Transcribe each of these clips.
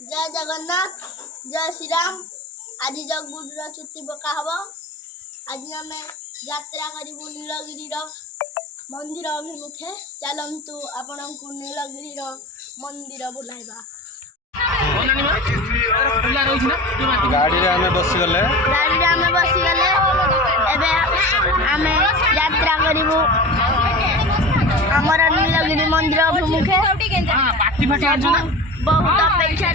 जय जगन्नाथ जय श्री राम। आज जगुर चुट्टी पका हम। आज आम यात्रा करूँ नीलगिरी मंदिर अभिमुखे। चलतु आपण को नीलगिरी मंदिर बुलाइबा। गाड़ी आम बसीगले आम यात्रा करूँ आमर नीलगिरी मंदिर अभिमुखे। बहुत अपेक्षा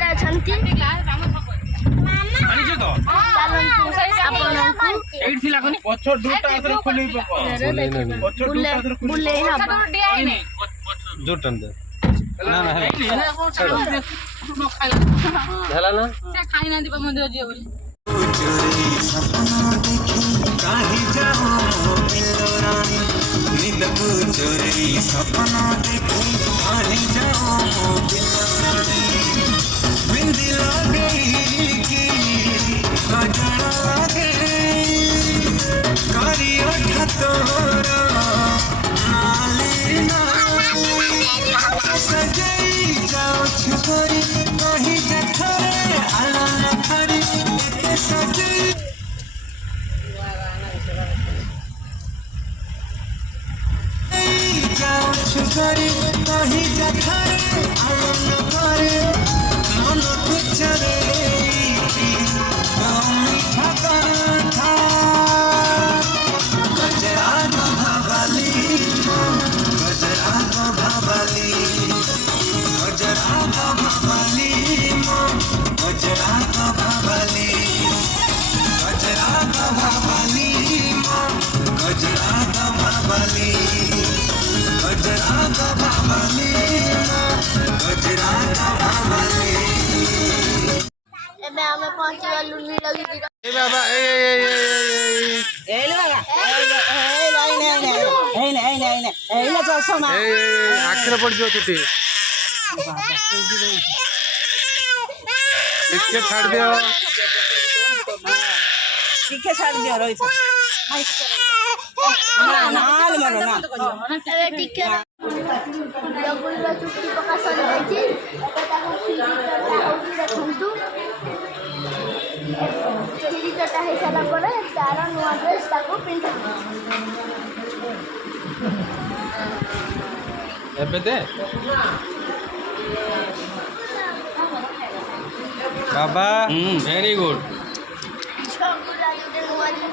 आखिर पड़ जाओ चुटी टिके छाड़ दियो रोहित चुट्टी पका सरी चिड़ी चटा हो सारा तार नुआ ड्रेस पिंध बाबा वेरी गुड। नुआ जिन